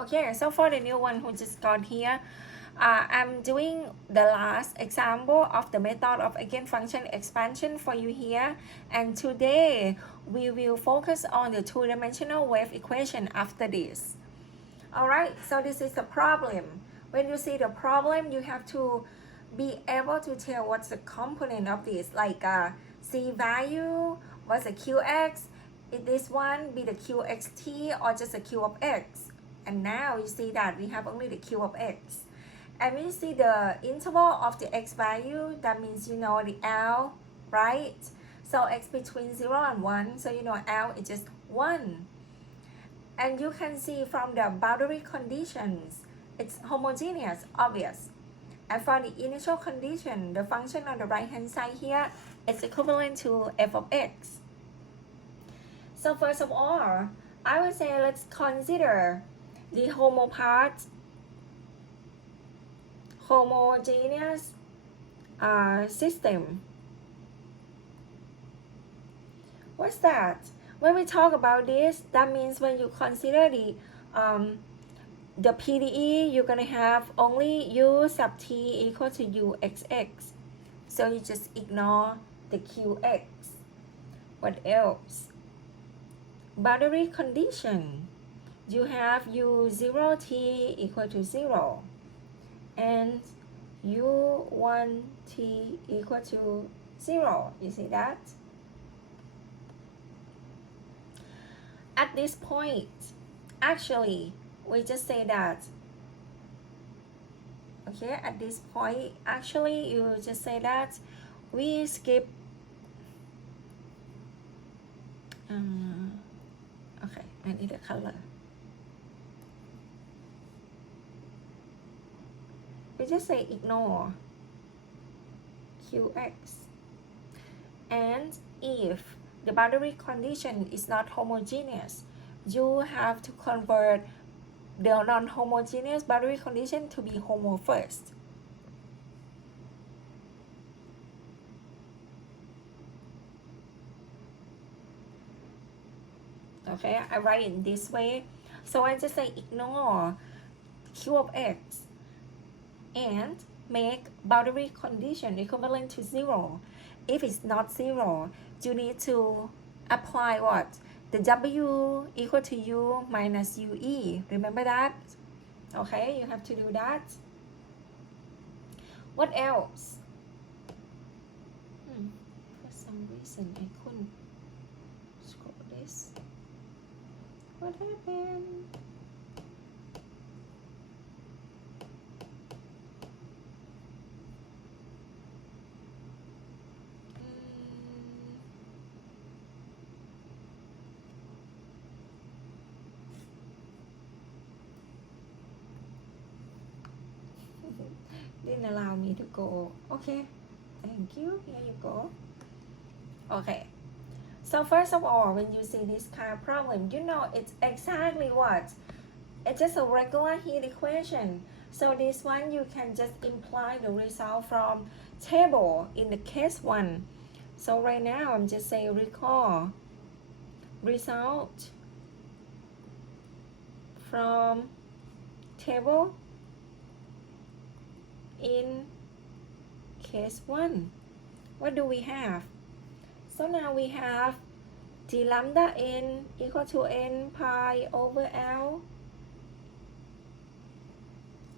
Okay, so for the new one who just got here, I'm doing the last example of the method of eigenfunction expansion for you here. And today, we will focus on the two-dimensional wave equation after this. Alright, so this is the problem. When you see the problem, you have to be able to tell what's the component of this, like C value, what's the QX, is this one be the QXT or just the Q of X? And now you see that we have only the Q of X. And when you see the interval of the X value, that means you know the L, right? So X between 0 and 1, so you know L is just 1. And you can see from the boundary conditions, it's homogeneous, obvious. And for the initial condition, the function on the right hand side here is equivalent to f of x. So first of all, I would say let's consider the homogeneous system. What's that? When we talk about this, that means when you consider the PDE, you're gonna have only u sub t equal to uxx. So you just ignore the qx. What else? Boundary condition. You have u0t equal to 0 and u1t equal to 0. You see that? At this point, actually, we just say that, okay, at this point, actually, you just say that we skip, okay, I need a color. We just say ignore qx. And if the boundary condition is not homogeneous, you have to convert the non-homogeneous boundary condition to be homo first. Okay, I write it this way. So I just say ignore q of x and make boundary condition equivalent to 0. If it's not 0, you need to apply what? The w equal to u minus ue. Remember that? Okay, you have to do that. What else? For some reason, I couldn't scroll this. What happened? Didn't allow me to go. Okay, thank you. Here you go. Okay, so first of all, when you see this kind of problem, you know it's exactly what? It's just a regular heat equation. So this one you can just imply the result from table in the case 1. So right now I'm just saying recall result from table in case 1. What do we have? So now we have d lambda n equal to n pi over L,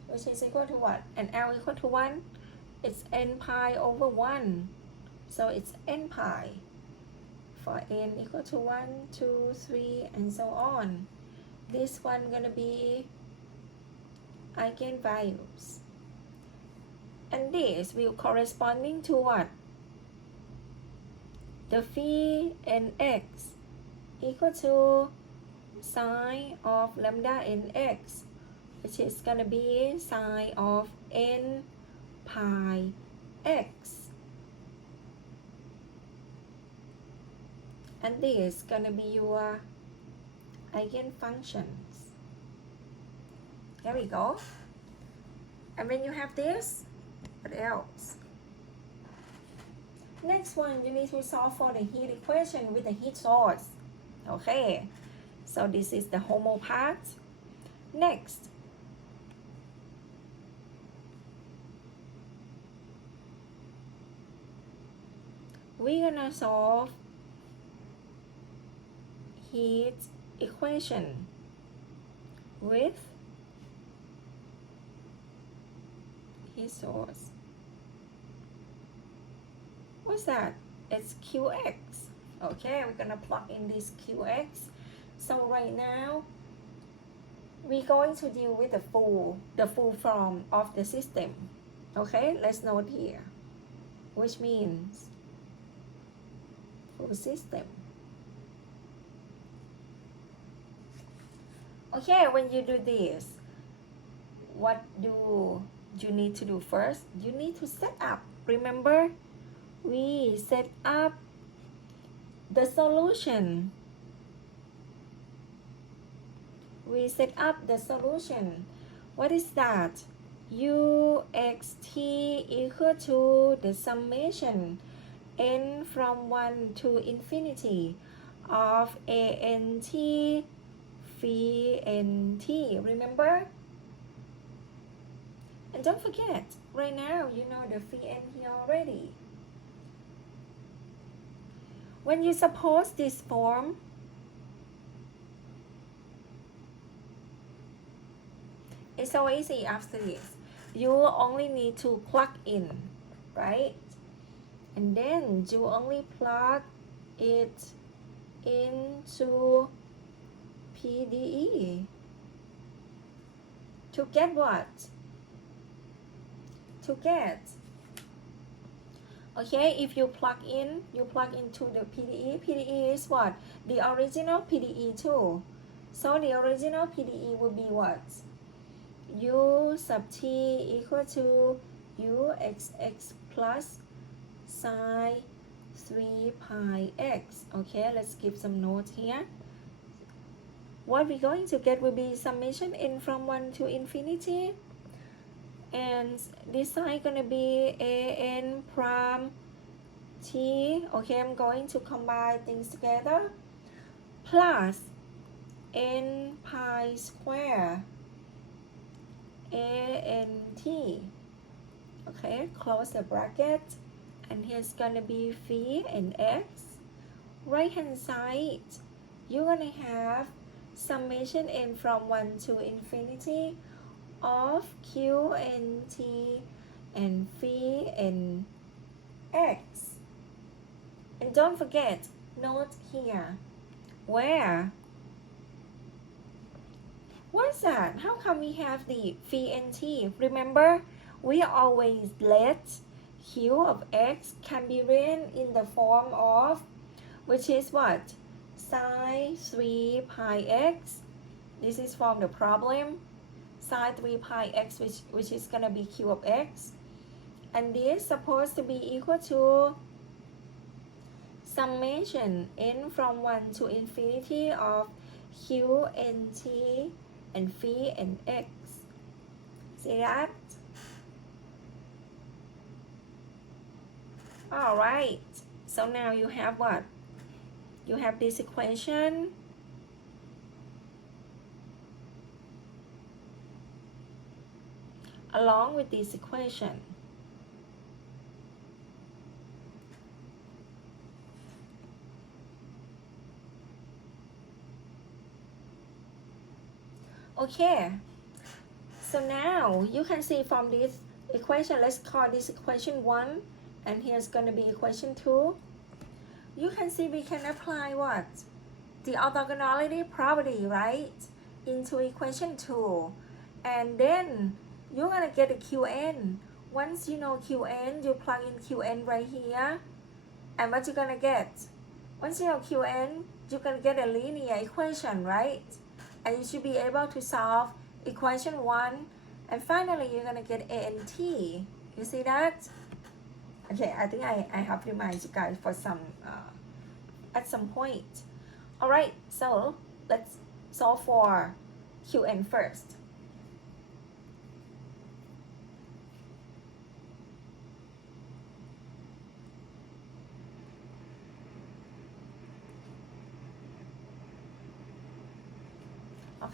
which is equal to what? And L equal to 1. It's n pi over 1. So it's n pi for n equal to 1, 2, 3, and so on. This one gonna be eigenvalues. And this will corresponding to what? The phi nx equal to sine of lambda nx, which is gonna be sine of n pi x. And this is gonna be your eigenfunctions. There we go. And when you have this, what else? Next one, you need to solve for the heat equation with the heat source. Okay, so this is the homo part. Next, we're gonna solve heat equation with heat source. What's that? It's Qx. Okay, we're gonna plug in this Qx. So right now, we're going to deal with the full form of the system. Okay, let's note here, which means full system. Okay, when you do this, what do you need to do first? You need to set up. Remember, we set up the solution. We set up the solution. What is that? Uxt equal to the summation n from 1 to infinity of ant phi nt. Remember? And don't forget, right now you know the phi n here already. When you suppose this form, it's so easy after this. You only need to plug in, right? And then you only plug it into PDE to get what? To get, okay, if you plug into the PDE. PDE is what? The original PDE too. So the original PDE will be what? U sub t equal to uxx plus psi 3 pi x. Okay, let's give some notes here. What we're going to get will be summation n from 1 to infinity. And this side gonna be an prime t. Okay, I'm going to combine things together. Plus n pi square ant. Okay, close the bracket. And here's gonna be phi and x. Right hand side, you're gonna have summation n from 1 to infinity of q and t and phi and x. And don't forget, note here, where? What's that? How come we have the phi and t? Remember, we always let q of x can be written in the form of, which is what? Sine 3 pi x. This is from the problem. Sine 3 pi x, which is gonna be q of x. And this is supposed to be equal to summation n from 1 to infinity of q and t and phi and x. See that? Alright, so now you have what? You have this equation. Along with this equation. Okay, so now you can see from this equation, let's call this equation 1, and here's going to be equation 2. You can see we can apply what? The orthogonality property, right? Into equation 2. And then you're going to get a Qn. Once you know Qn, you plug in Qn right here. And what you're going to get? Once you know Qn, you're going to get a linear equation, right? And you should be able to solve equation 1. And finally, you're going to get A and T. You see that? Okay, I think I have reminded you guys for some, at some point. Alright, so let's solve for Qn first.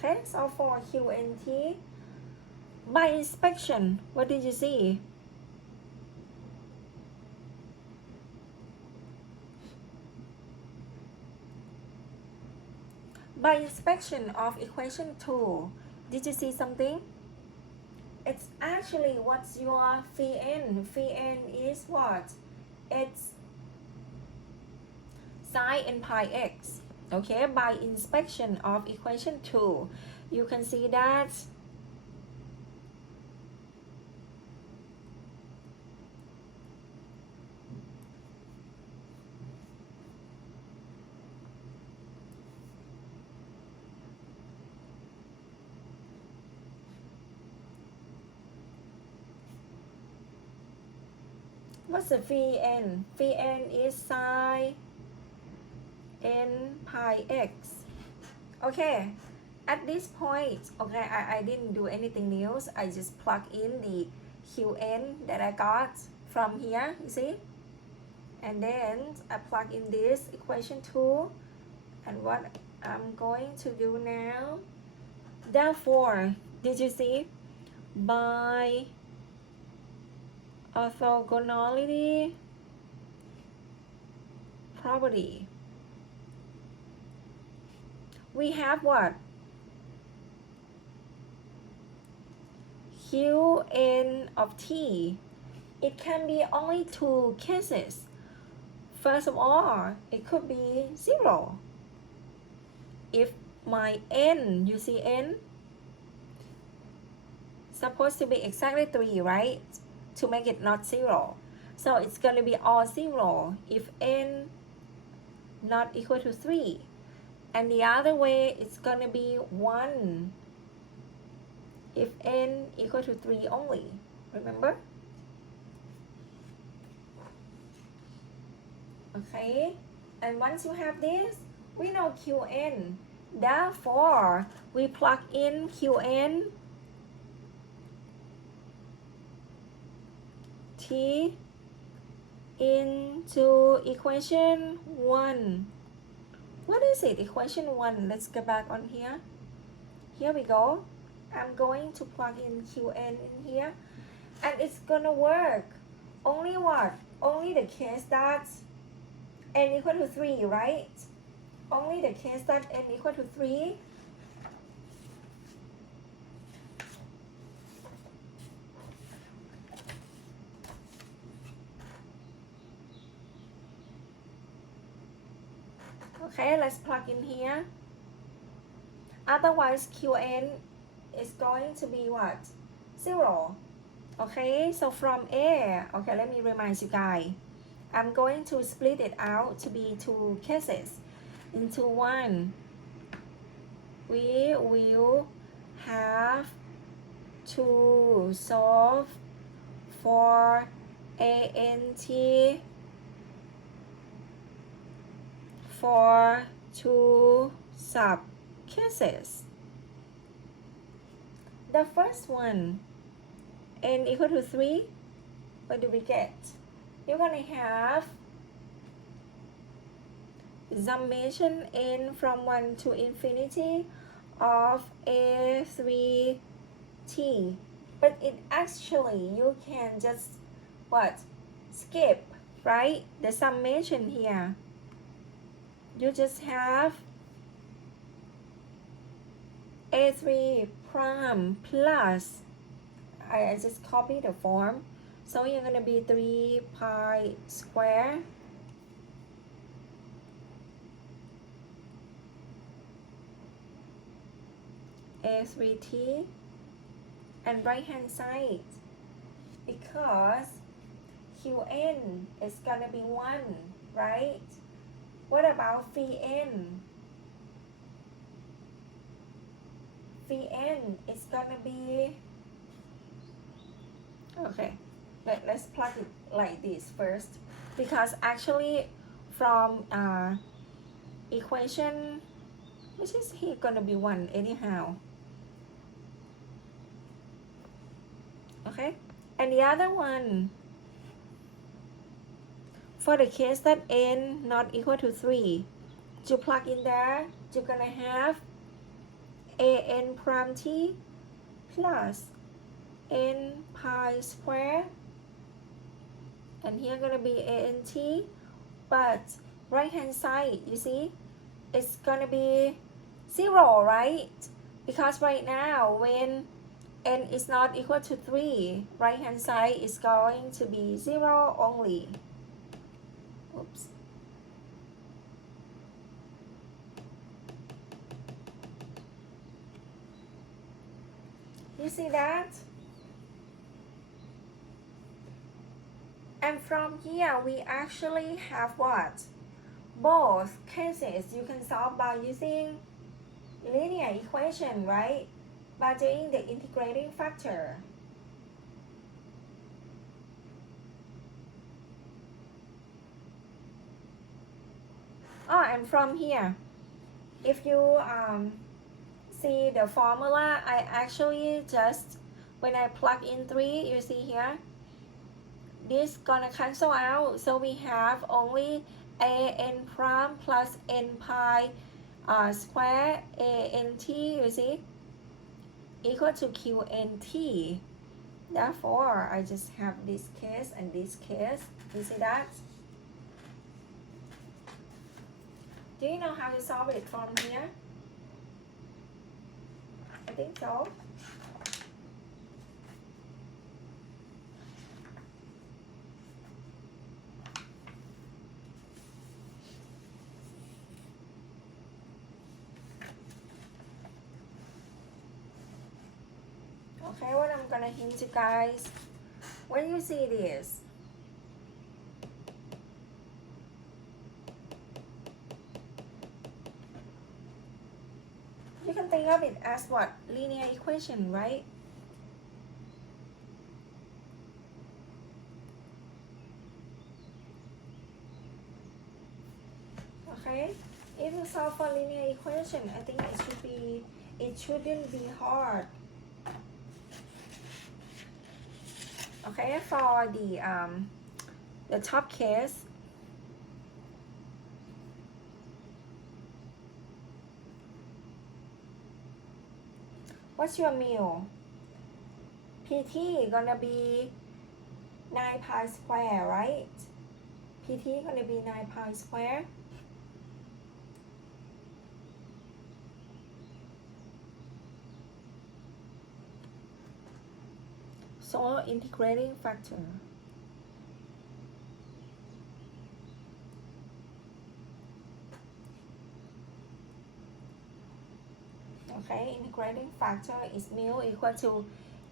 Okay, so for QNT, by inspection, what did you see? By inspection of equation 2, did you see something? It's actually what's your phi n? Phi n is what? It's sine n pi x. Okay, by inspection of equation 2, you can see that what's the phi n? Phi n is sine n pi x. Okay, at this point, okay, I didn't do anything else. I just plug in the Qn that I got from here, you see? And then I plug in this equation 2. And what I'm going to do now, therefore, did you see? By orthogonality property, we have what? Qn of t. It can be only two cases. First of all, it could be 0. If my n, you see n, supposed to be exactly 3, right? To make it not 0. So it's going to be all 0 if n not equal to 3. And the other way, it's going to be 1 if n equal to 3 only. Remember? Okay. And once you have this, we know Qn. Therefore, we plug in Qn t into equation 1. What is it? Equation 1. Let's go back on here. Here we go. I'm going to plug in Qn in here. And it's gonna work. Only what? Only the case that n equal to 3, right? Only the case that n equal to 3. Okay, let's plug in here. Otherwise, Qn is going to be what? 0. Okay, so from A, okay, let me remind you guys. I'm going to split it out to be two cases into one. We will have to solve for ANT for two sub cases. The first one, n equal to 3, what do we get? You're going to have summation n from 1 to infinity of A3t. But it actually, you can just, what? Skip, right? The summation here. You just have A3 prime plus, I just copy the form. So you're going to be 3 pi square A3t and right hand side, because Qn is going to be 1, right? What about phi n? Phi n is going to be, okay, let's plug it like this first, because actually from equation, which is here going to be 1 anyhow. Okay, and the other one, for the case that n not equal to 3, to plug in there, you're gonna have an prime t plus n pi square, and here gonna be an t, but right hand side, you see, it's gonna be 0, right? Because right now when n is not equal to 3, right hand side is going to be 0 only. Oops. You see that? And from here we actually have what? Both cases you can solve by using linear equation, right? By doing the integrating factor. Oh, and from here, if you see the formula, I actually just, when I plug in 3, you see here, this gonna cancel out, so we have only an prime plus n pi square ant, you see, equal to qnt. Therefore, I just have this case and this case. You see that? Do you know how to solve it from here? I think so. Okay, what I'm gonna hint you guys, when you see this, you can think of it as what? Linear equation, right? Okay, if you solve for linear equation, I think it shouldn't be hard. Okay, for the top case, what's your mu? PT gonna be 9 pi square, right? PT gonna be 9 pi square. So integrating factor. Okay, integrating factor is mu equal to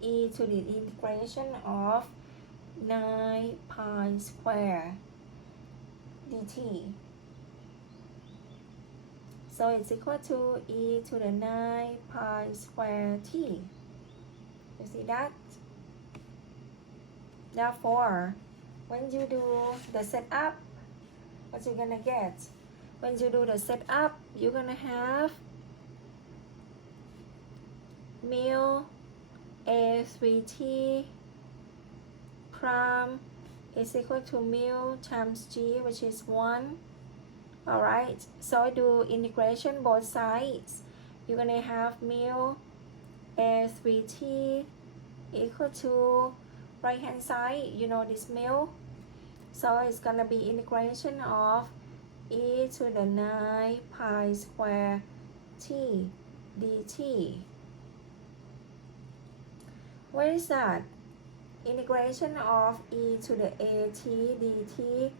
e to the integration of 9 pi square dt. So it's equal to e to the 9 pi square t. You see that? Therefore, when you do the setup, what you're gonna get? When you do the setup, you're gonna have mu a3t prime is equal to mu times g, which is 1. Alright, so do integration both sides. You're gonna have mu a3t equal to right hand side, you know this mu, so it's gonna be integration of e to the 9 pi square t dt. What is that? Integration of e to the at dt,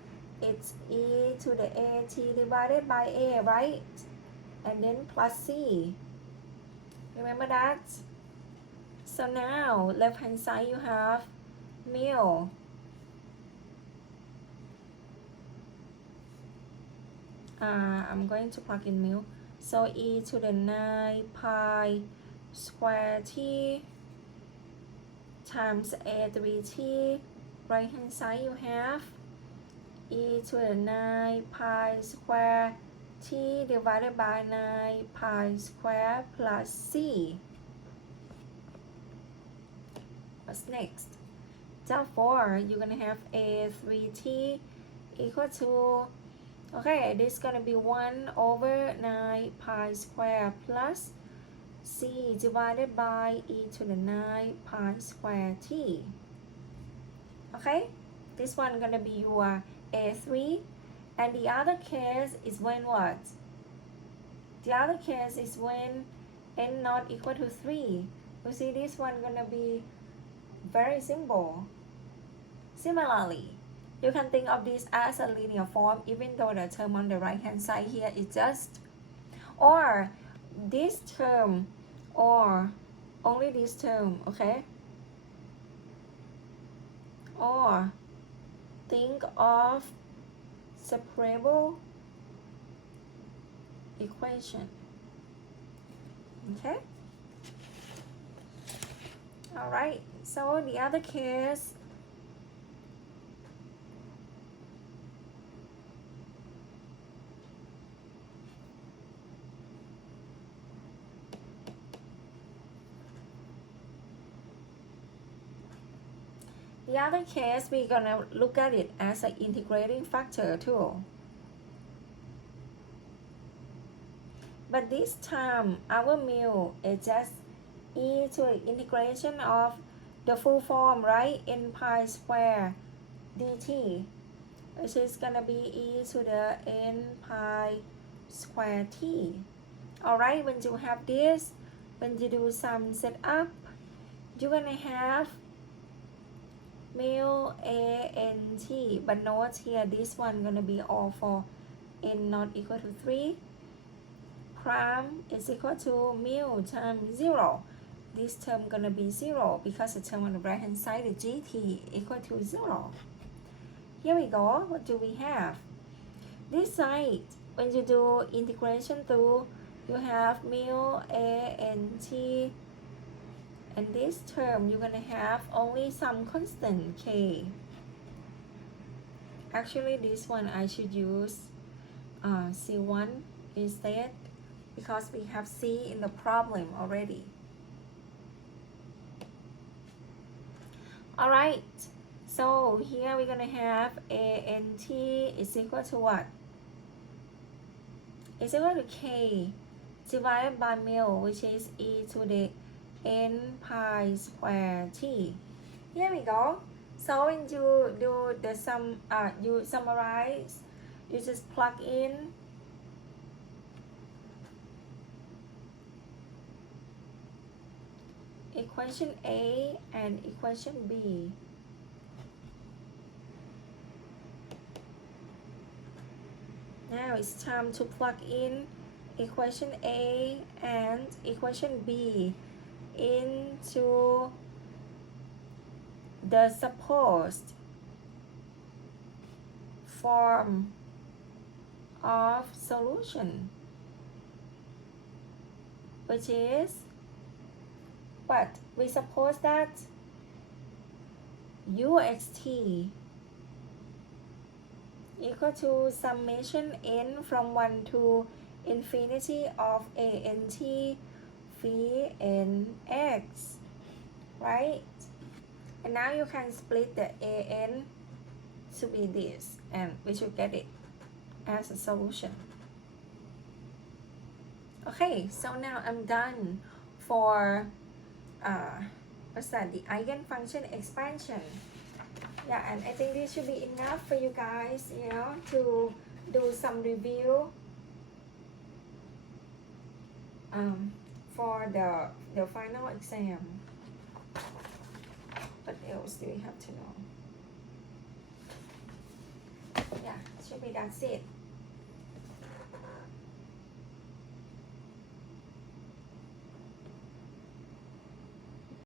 it's e to the at divided by a, right? And then plus c. Remember that? So now, left hand side you have mu. I'm going to plug in mu. So e to the 9 pi square t times a3t. Right hand side you have e to the 9 pi square t divided by 9 pi square plus c. What's next? Therefore, you're gonna have a3t equal to, okay, this is gonna be 1 over 9 pi square plus c divided by e to the 9 pi square t. Okay, this one gonna be your A3, and the other case is when what? The other case is when n not equal to 3. You see this one gonna be very simple. Similarly, you can think of this as a linear form even though the term on the right hand side here is just, or this term, or only this term, okay? Or think of separable equation, okay? All right, so the other case, we're gonna look at it as an integrating factor too. But this time, our mu is just e to the integration of the full form, right? N pi square dt, which is gonna be e to the n pi square t. Alright, when you have this, when you do some setup, you're gonna have mu a n t, but note here this one gonna be all for n not equal to 3. Prime is equal to mu times 0. This term gonna be 0 because the term on the right hand side is gt equal to 0. Here we go. What do we have? This side, when you do integration through, you have mu a n t, and this term you're gonna have only some constant k. Actually, this one I should use C1 instead because we have C in the problem already. All right, so here we're gonna have ANT is equal to what? It's equal to K divided by mu, which is e to the n pi square t. Here we go. So when you do the sum, you summarize, you just plug in equation A and equation B. Now it's time to plug in equation A and equation B into the supposed form of solution, which is what? We suppose that uxt equal to summation n from 1 to infinity of ant phi nx, right? And now you can split the an to be this, and we should get it as a solution. Okay, so now I'm done for what's that, the eigenfunction expansion. Yeah, and I think this should be enough for you guys, you know, to do some review for the final exam. What else do we have to know? Yeah, should be that's it.